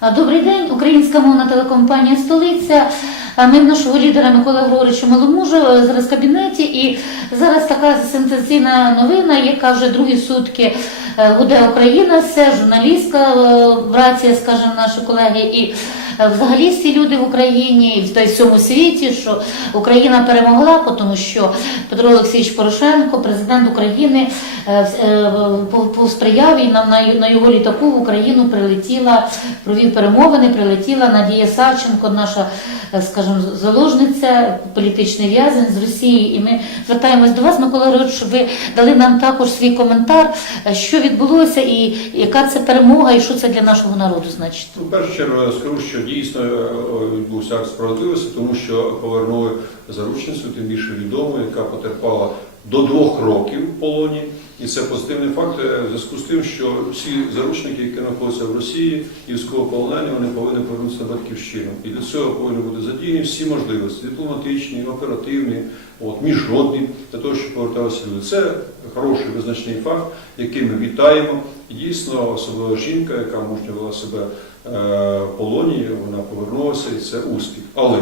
Добрий день, українська мовна телекомпанія Столиця. Ми нашого лідера Микола Григоровича Маломужа е, зараз в кабінеті, і зараз така сенсаційна новина, яка вже другі сутки е, гуде Україна, все журналістка, брація, братія, скажімо, наші колеги, і е, взагалі всі люди в Україні, і в всьому світі, що Україна перемогла, тому що Петро Олексійович Порошенко, президент України, е, е, по- посприяв і на, його літаку в Україну прилетіла, провів перемовини, прилетіла Надія Савченко, наша, е, скажімо, заложниця, політичний в'язень з Росії. І ми звертаємось до вас, Микола Григорович, ви дали нам також свій коментар, що відбулося і яка це перемога, і що це для нашого народу значить. Ну, В першу чергу я скажу, що дійсно е, відбувся акт справедливості, тому що повернули заручницю, тим більше відому, яка потерпала до двох років в полоні. І це позитивний факт е, в зв'язку з тим, що всі заручники, які знаходяться в Росії і військовополонені, вони повинні повернутися на батьківщину. І для цього повинні бути задіяні всі можливості дипломатичні, оперативні, от, міжнародні, для того, щоб поверталися люди. Це хороший визначний факт, який ми вітаємо. І дійсно, особливо жінка, яка мужньо вела себе полоні, вона повернулася, і це успіх. Але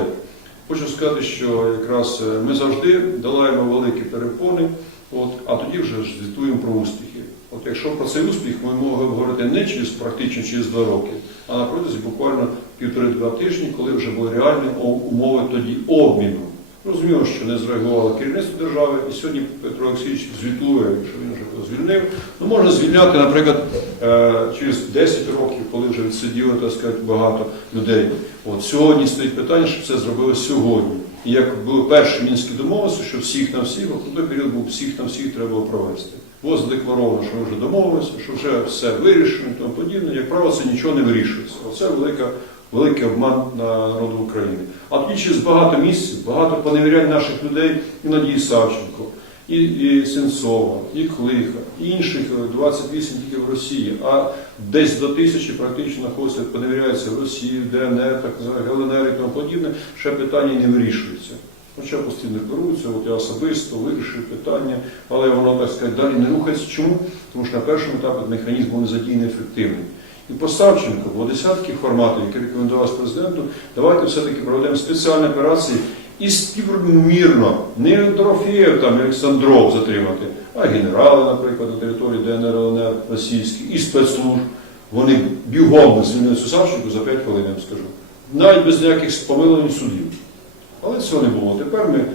хочу сказати, що якраз е, ми завжди долаємо великі перепони, от, а тоді вже звітуємо про успіхи. От якщо про цей успіх ми могли говорити не через практично через два роки, а на протязі буквально півтори-два тижні, коли вже були реальні умови тоді обміну. Розуміло, що не зреагувало керівництво держави, і сьогодні Петро Олексійович звітує, що він вже звільнив. Ну, можна звільняти, наприклад, е, через 10 років, коли вже відсиділо, так сказати, багато людей. От сьогодні стоїть питання, щоб це зробили сьогодні. І як були перші мінські домовленості, що всіх на всіх, от той період був всіх на всіх треба було провести. Було задекларовано, що ми вже домовилися, що вже все вирішено і тому подібне. Як правило, це нічого не вирішується. Оце велика великий обман на народу України. А тоді через багато місяців, багато поневірянь наших людей і Надії Савченко, і, і Сенцова, і Клиха, і інших е, 28 тільки в Росії, а десь до тисячі практично знаходяться, поневіряються в Росії, в ДНР, так звані ЛНР і тому подібне, ще питання не вирішується. Хоча постійно беруться, от я особисто вирішив питання, але воно, так сказати, далі не рухається. Чому? Тому що на першому етапі механізм був не задійний ефективний. І по Савченко було десятки форматів, які рекомендувалися президенту, давайте все-таки проведемо спеціальні операції і співмірно, не Дорофєєв там, Олександров затримати, а генерали, наприклад, на території ДНР, ЛНР російські, і спецслужб. Вони бігом звільнили цю Савченко за 5 хвилин, я вам скажу. Навіть без ніяких помилень судів. Але цього не було. Тепер ми е,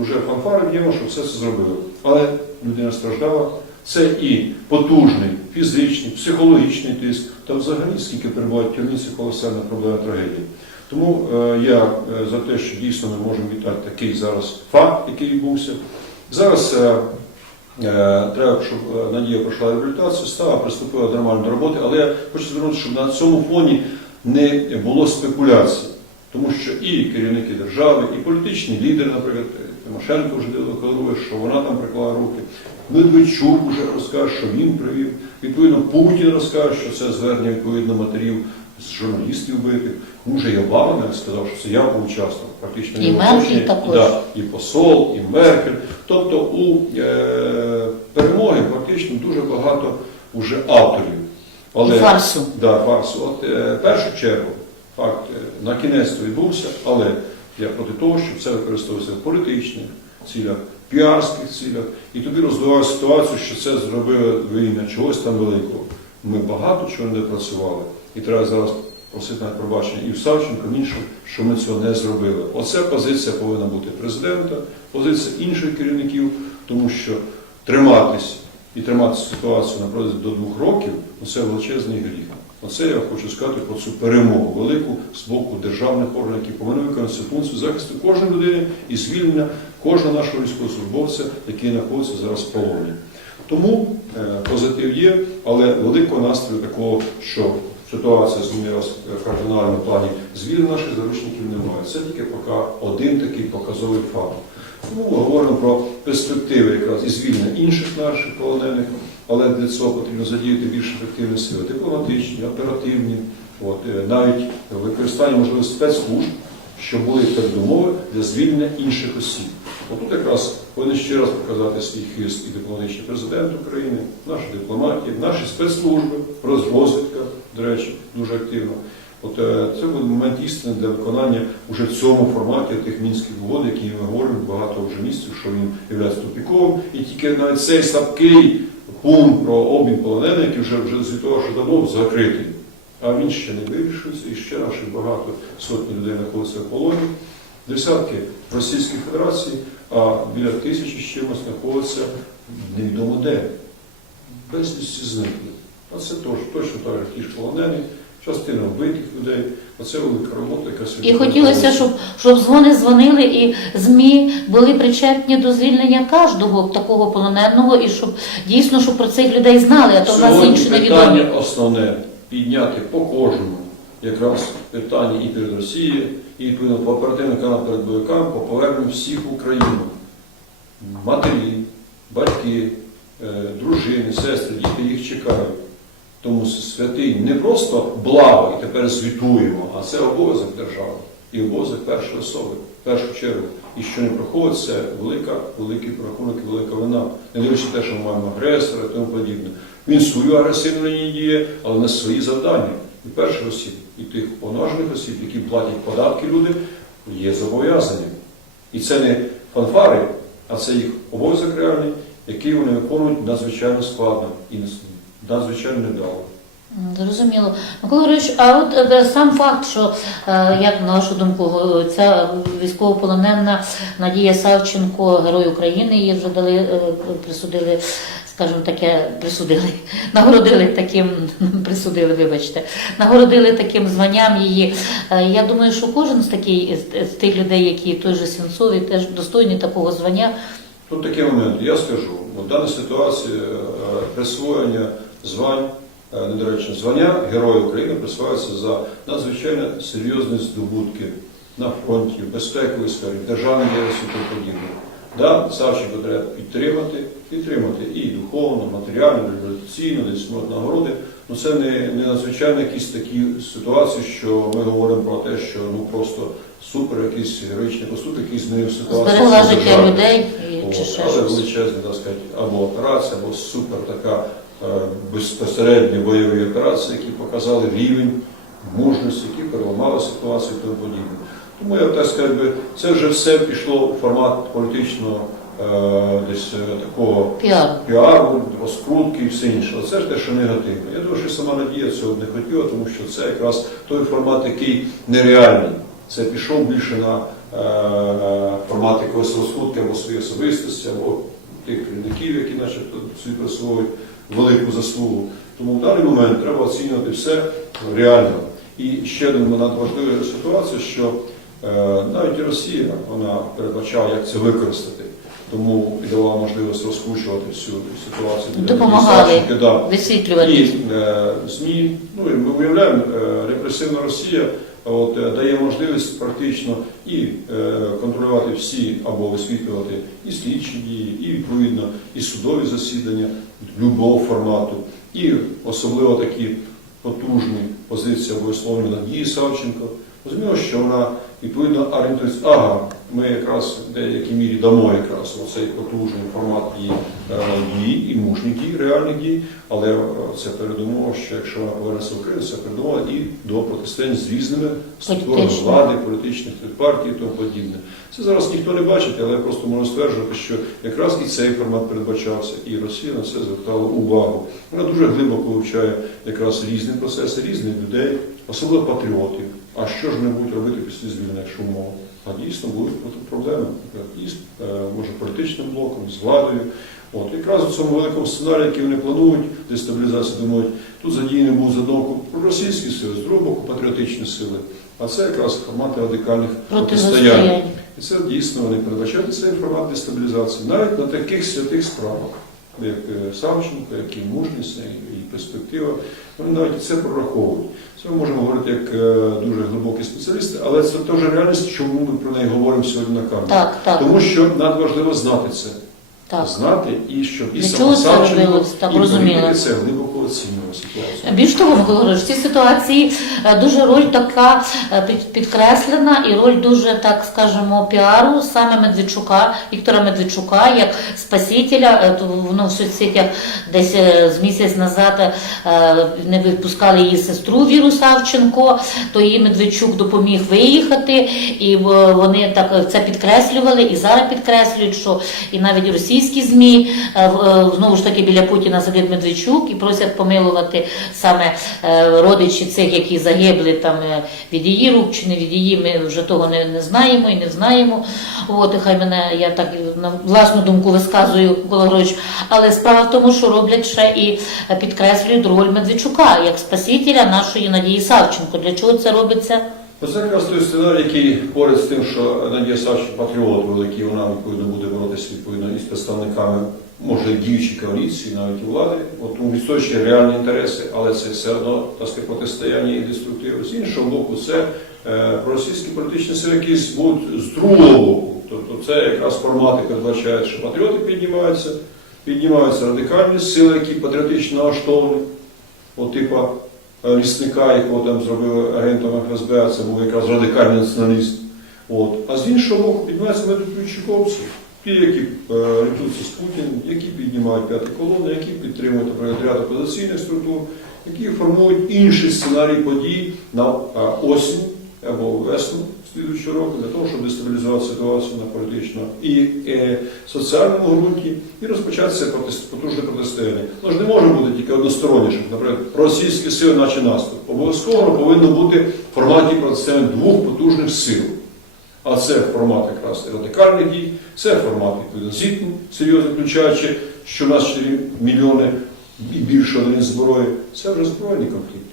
вже фанфари б'ємо, що все це зробили. Але людина страждала. Це і потужний фізичний, психологічний тиск, та взагалі скільки перебувають в тюрмі, це колосальна проблема трагедії. Тому е, я е, за те, що дійсно ми можемо вітати такий зараз факт, який відбувся. Зараз е, треба, щоб Надія пройшла реабілітацію, стала, приступила до роботи, але я хочу звернути, щоб на цьому фоні не було спекуляцій. Тому що і керівники держави, і політичні лідери, наприклад, Тимошенко вже декларує, що вона там приклала руки. Медведчук вже розкаже, що він привів. Відповідно, Путін розкаже, що це звернення відповідно матерів з журналістів вбитих. Вже і навіть сказав, що це я був учасник, практично І Меркель також. Да, і посол, і Меркель. Тобто у е, перемоги практично дуже багато вже авторів. І фарсу. Да, фарсу. От е, першу чергу факт е, на кінець то відбувся, але я проти того, щоб це використовувалося в політичних цілях, піарських цілях, і тобі роздував ситуацію, що це зробили во ім'я чогось там великого. Ми багато чого не працювали, і треба зараз просити на пробачення і в Савченко, і в іншому, що ми цього не зробили. Оце позиція повинна бути президента, позиція інших керівників, тому що триматись і тримати ситуацію на протязі до двох років це величезний гріх. Оце я хочу сказати про цю перемогу велику з боку державних органів, які повинні виконати функцію захисту кожної людини і звільнення кожного нашого військовослужбовця, який знаходиться зараз в полоні. Тому е, позитив є, але великого настрою такого, що ситуація змінилася в кардинальному плані звільнення наших заручників немає. Це тільки поки один такий показовий факт. Тому ми говоримо про перспективи якраз і звільнення інших наших полонених, але для цього потрібно задіяти більш ефективні сили, дипломатичні, оперативні, от, е, навіть використання можливо спецслужб, що були передумови для звільнення інших осіб. Отут якраз повинен ще раз показати свій хист і дипломатичний президент України, наші дипломатії, наші спецслужби, розвідка, до речі, дуже активно. От е, це буде момент істини для виконання уже в цьому форматі тих мінських угод, які ми говоримо багато вже місяців, що він є тупіковим, і тільки навіть цей слабкий пункт про обмін полонених, який вже вже звітував, що давно закритий. А він ще не вирішився, і ще наших багато сотні людей знаходиться в полоні. Десятки в Російській Федерації, а біля тисячі з чимось знаходиться невідомо де. Безвісті зникли. А це теж точно так же ті ж полонені, частина вбитих людей. Оце велика робота, яка І хотілося, щоб, щоб дзвони дзвонили і ЗМІ були причетні до звільнення кожного такого полоненого, і щоб дійсно щоб про цих людей знали, а то в нас Сьогодні інші питання основне підняти по кожному якраз питання і перед Росією, і відповідно по оперативним каналам перед бойовиками по поверненню всіх в Україну. Матері, батьки, е, дружини, сестри, діти їх чекають. Тому святий не просто благо і тепер звітуємо, а це обов'язок держави і обов'язок першої особи, в першу чергу. І що не проходить, це велика, великий рахунок і велика вина. Не дивлячись те, що ми маємо агресора і тому подібне. Він свою агресивну лінію діє, але на свої завдання. І перших осіб, і тих повноважених осіб, які платять податки люди, є зобов'язані. І це не фанфари, а це їх обов'язок реальний, який вони виконують надзвичайно складно і надзвичайно невдало. Зрозуміло. Микола Григорович, а от е, сам факт, що, е, як на вашу думку, е, ця військовополонена Надія Савченко, Герой України, її вже дали, е, присудили, скажімо таке, присудили, нагородили таким, присудили, вибачте, нагородили таким званням її. Е, Я думаю, що кожен з таких з тих людей, які той же Сенцові, теж достойні такого звання. Тут такий момент. Я скажу, в даній ситуації е, присвоєння звань, е, недоречно, звання Героя України присвоюється за надзвичайно серйозні здобутки на фронті, в безпековій сфері, державній діяльності тому подібне. Да, Савченко треба підтримати, підтримати і духовно, матеріально, реабілітаційно, десь можуть нагороди. Ну це не, не надзвичайно якісь такі ситуації, що ми говоримо про те, що ну просто супер якийсь героїчний поступ, який змінив ситуацію. Зберегла життя людей і От, чи ще але щось. величезна, так сказати, або операція, або супер така е, безпосередні бойові операції, які показали рівень мужності, які переламали ситуацію і тому подібне. Тому я так сказати, би, це вже все пішло в формат політичного е, десь е, такого Піар. піару, розкрутки і все інше. Але це ж те, що негативно. Я думаю, що сама Надія цього не хотіла, тому що це якраз той формат, який нереальний. Це пішов більше на формат якогось розкрутки або своєї особистості, або тих керівників, які начебто собі присвоюють велику заслугу. Тому в даний момент треба оцінювати все реально. І ще один надважлива ситуація, що е, навіть і Росія вона передбачала, як це використати. Тому і давала можливість розкручувати всю ситуацію. Допомагали да. висвітлювати. І е, ЗМІ, ну і ми уявляємо, е, репресивна Росія от, е, дає можливість практично і е, контролювати всі або висвітлювати і слідчі дії, і відповідно і судові засідання будь-якого формату, і особливо такі потужні позиції висловлення Надії Савченко. Розуміло, що вона відповідно орієнтується, ага, ми якраз в деякій мірі дамо якраз оцей потужний формат її е, дій і мужніх дій, реальних дій, але е, це передумова, що якщо вона повернеться в Україну, це передумова і до протистоянь з різними структурами влади, політичних партій і тому подібне. Це зараз ніхто не бачить, але я просто можу стверджувати, що якраз і цей формат передбачався, і Росія на це звертала увагу. Вона дуже глибоко вивчає якраз різні процеси, різних людей, особливо патріотів. А що ж вони будуть робити після звільнення, якщо умови? А дійсно будуть проблеми, із е, може політичним блоком, з владою. От якраз у цьому великому сценарії, який вони планують, дестабілізацію думають, тут задіяні будуть з одного боку проросійські сили, з другого боку патріотичні сили. А це якраз формати радикальних протистоянь. І це дійсно вони передбачають цей формат дестабілізації навіть на таких святих справах, як е, Савченко, як і мужність, перспектива. Вони навіть це прораховують. Це ми можемо говорити як е, дуже глибокі спеціалісти, але це теж реальність, чому ми про неї говоримо сьогодні на камері. Так, так, Тому що надважливо знати це. так. Знати і щоб і? Так, і розуміли це глибоко оцінювали. ситуацію. Більш того, Микола Григорович, в цій ситуації е, дуже роль така е, підкреслена і роль дуже, так скажемо, піару саме Медведчука, Віктора Медведчука, як спасителя. Е, Воно в соцсетях десь з місяць назад не випускали її сестру Віру Савченко, то її Медведчук допоміг виїхати, і вони так це підкреслювали, і зараз підкреслюють, що і навіть російські ЗМІ знову ж таки біля Путіна сидить Медведчук і просять помилувати саме е, родичі цих, які загибли там е, від її рук чи не від її. Ми вже того не, не знаємо і не знаємо. От і хай мене я так на власну думку висказую, Григорович. Але справа в тому, що роблять ще і е, підкреслюють роль Медведчука як спасителя нашої Надії Савченко. Для чого це робиться? Оце якраз той сценарій, який поряд з тим, що Надія Савченко патріот великий, вона відповідно буде боротися відповідно із представниками, може, і діючої коаліції, навіть і влади, от тому відстоюючи реальні інтереси, але це все одно так сказати, протистояння і деструктивність. З іншого боку, це е, російські політичні сили, які будуть з другого боку. Тобто це якраз формати передбачають, що патріоти піднімаються, піднімаються радикальні сили, які патріотично налаштовані. От типа е, лісника, якого там зробили агентом ФСБ, це був якраз радикальний націоналіст. От. А з іншого боку піднімаються медведчуковці, ті, які е, з Путіним, які піднімають п'яті колони, які підтримують ряд опозиційних структур, які формують інший сценарій подій на е, осінь або весну слідуючого року для того, щоб дестабілізувати ситуацію на політичному і е, соціальному ґрунті і розпочати це потужне протистояння. Воно ж не може бути тільки одностороннє, щоб, наприклад, російські сили, наче наступ. Обов'язково повинно бути в форматі протистояння двох потужних сил. А це формат якраз радикальних дій, це формат відповідно серйозно включаючи, що в нас 4 мільйони і більше одиниць зброї, це вже збройний конфлікт.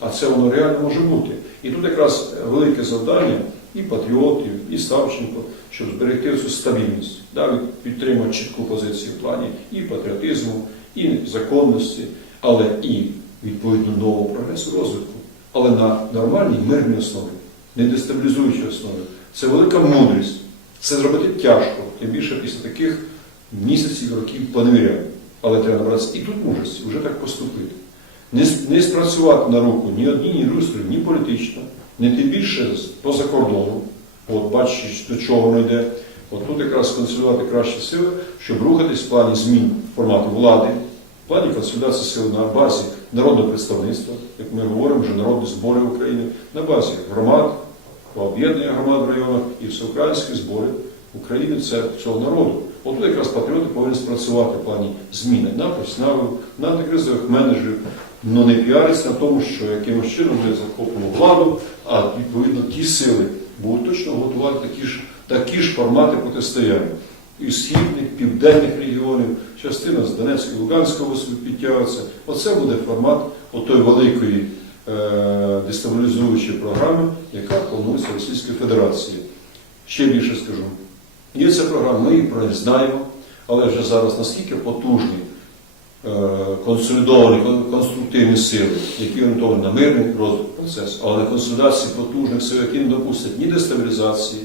А це воно реально може бути. І тут якраз велике завдання і патріотів, і Ставченко, щоб зберегти цю стабільність, да, підтримати чітку позицію в плані і патріотизму, і законності, але і відповідно нового прогресу розвитку, але на нормальній мирній основі, не дестабілізуючій основі. Це велика мудрість. Це зробити тяжко, тим більше після таких місяців, років поневірянь. Але треба набратися і тут мужності вже так поступити. Не, не спрацювати на руку ні одній, ні другій ні політично, не тим більше поза кордоном. От бачиш, до чого воно йде. От тут якраз консолідувати кращі сили, щоб рухатись в плані змін формату влади, в плані консолідації сил на базі народного представництва, як ми говоримо, вже народні збори України, на базі громад, об'єднання громад в районах і всеукраїнські збори України цього народу. От тут якраз патріоти повинні спрацювати в плані зміни на професіоналів, на антикризових менеджерів, але не піаритися на тому, що якимось чином ми захопимо владу, а відповідно ті сили будуть точно готувати такі ж, такі ж формати протистояння. І східних, південних регіонів, частина з Донецької, Луганської області підтягується. Оце буде формат отої великої е, дестабілізуючої програми, яка планується Російською Федерацією. Ще більше скажу. Є ця програма, ми її про неї знаємо, але вже зараз наскільки потужні, е, консолідовані, конструктивні сили, які орієнтовані на мирний розвиток процесу, але на консолідації потужних сил, які не допустять ні дестабілізації,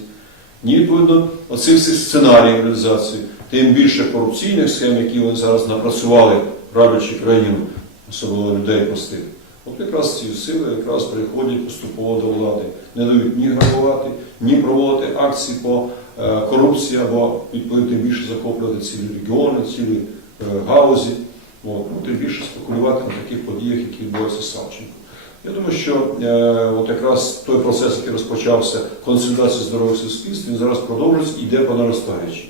ні відповідно оцих всіх сценаріїв реалізації, тим більше корупційних схем, які вони зараз напрацювали, роблячи країну, особливо людей простих. От якраз ці сили якраз приходять поступово до влади, не дають ні грабувати, ні проводити акції по е, корупції або відповідно більше захоплювати цілі регіони, цілі е, галузі. От, ну, тим більше спекулювати на таких подіях, які відбуваються Савченко. Я думаю, що е, от якраз той процес, який розпочався консолідації здоров'я суспільств, він зараз продовжується і йде по наростаючій.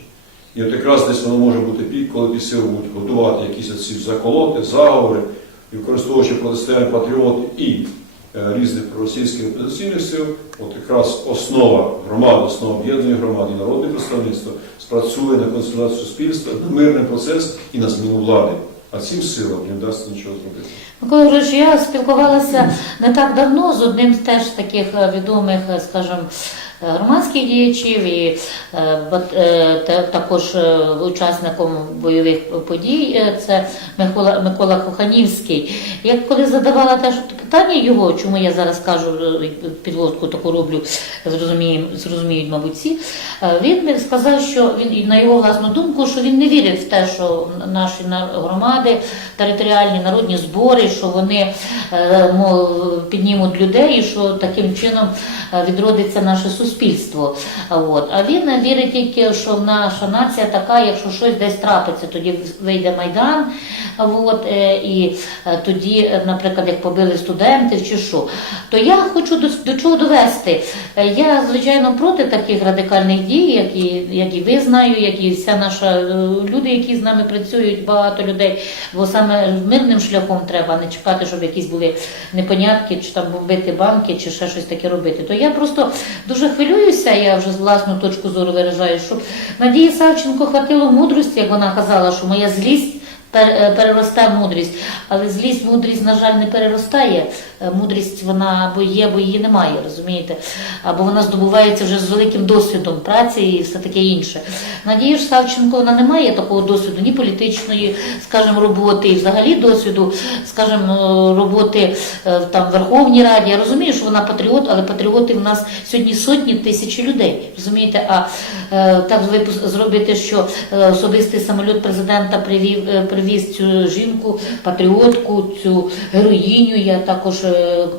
І от якраз десь воно може бути пік, коли ті сили будуть готувати якісь ці заколоти, заговори, і використовуючи протистояння патріотів і е, різних проросійських опозиційних сил, от якраз основа громади, основа об'єднаної громади народне представництво спрацює на консолідацію суспільства, на мирний процес і на зміну влади. А цим силам не вдасться нічого зробити. Микола Григорович, я спілкувалася не так давно з одним з теж таких е, відомих, е, скажімо, громадських діячів і е, е, та- також е, учасником бойових подій. Це Микола, Микола Коханівський. Я коли задавала теж питання його, чому я зараз кажу, підводку таку роблю, зрозуміють, мабуть, всі. Він сказав, що він на його власну думку, що він не вірить в те, що наші громади, територіальні народні збори, що вони піднімуть людей, і що таким чином відродиться наше суспільство. А От. А він вірить тільки, що наша нація така, якщо щось десь трапиться, тоді вийде майдан. От, е, і е, тоді, наприклад, як побили студентів чи що. То я хочу до, до чого довести. Е, Я, звичайно, проти таких радикальних дій, як і, як і ви знаю, як і вся наша люди, які з нами працюють, багато людей. Бо саме мирним шляхом треба не чекати, щоб якісь були непонятки, чи там бомбити банки, чи ще щось таке робити. То я просто дуже хвилююся, я вже з власну точку зору виражаю, що Надії Савченко хватило мудрості, як вона казала, що моя злість. пер- Переросте мудрість, але злість, мудрість, на жаль, не переростає. Е, Мудрість вона або є, або її немає, розумієте? Або вона здобувається вже з великим досвідом праці і все таке інше. Надія ж Савченко вона не має такого досвіду, ні політичної, скажімо, роботи, і взагалі досвіду, скажімо, роботи е, там в Верховній Раді. Я розумію, що вона патріот, але патріоти в нас сьогодні сотні тисячі людей. Розумієте, а е, так зробити, що е, особистий самоліт президента привів, е, привіз цю жінку, патріотку, цю героїню. Я також е,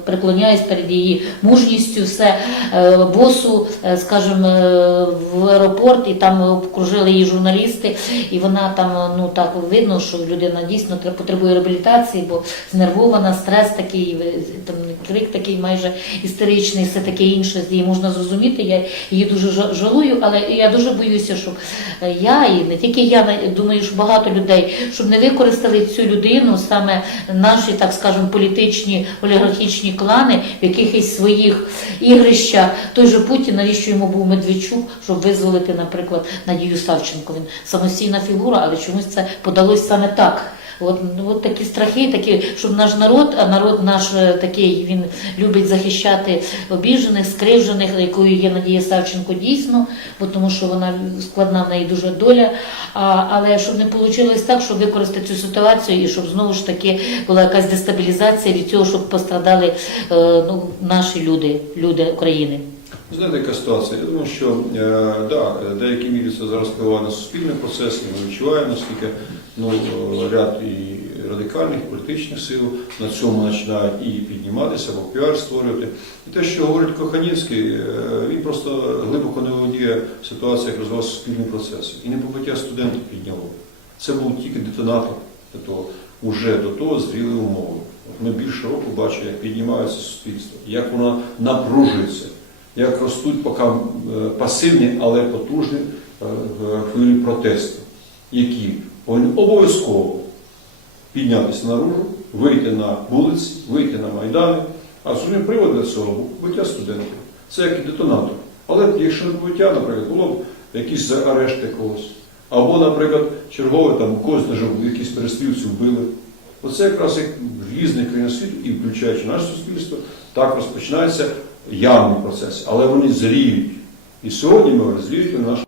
преклоняюсь перед її мужністю, все е, босу, е, скажімо, е, в аеропорт, і там обкружили її журналісти, і вона там е, ну так видно, що людина дійсно потребує реабілітації, бо знервована, стрес такий, е, там крик такий майже істеричний, все таке інше. Її можна зрозуміти. Я її дуже жалую, але я дуже боюся, щоб е, я і не тільки я думаю, що багато людей, щоб не використали цю людину, саме наші, так скажемо, політичні олігархічні клани в якихось своїх ігрищах. Той же Путін, навіщо йому був Медведчук, щоб визволити, наприклад, Надію Савченко. Він самостійна фігура, але чомусь це подалось саме так. От, ну, от такі страхи, такі, щоб наш народ, а народ наш е, такий, він любить захищати обіжених, скривжених, якою є Надія Савченко дійсно, бо тому що вона складна в неї дуже доля. А, але щоб не вийшло так, щоб використати цю ситуацію і щоб знову ж таки була якась дестабілізація від цього, щоб пострадали е, ну, наші люди, люди України. Знаєте, яка ситуація? Я думаю, що е, да, в деякій мірі це зараз впливає на суспільний процес, ми відчуваємо, наскільки ну, е, ряд і радикальних політичних сил на цьому починають і підніматися, або піар створювати. І те, що говорить Коханівський, е, він просто глибоко не володіє ситуацією, як розвивався суспільний процес. І не побиття студентів підняло. Це був тільки детонатор до того, уже до того зріли умови. От ми більше року бачимо, як піднімається суспільство, як воно напружується як ростуть поки е, пасивні, але потужні хвилі протесту, які повинні обов'язково піднятися наружу, вийти на вулиці, вийти на майдани. А основний привод для цього був побиття студентів. Це як і детонатор. Але якщо не побиття, наприклад, було б якийсь за арешт якогось. Або, наприклад, чергове там когось якісь переслівці вбили. Оце якраз як в різних країнах світу, і включаючи наше суспільство, так розпочинаються явні процеси, але вони зріють. І сьогодні ми зріють на наш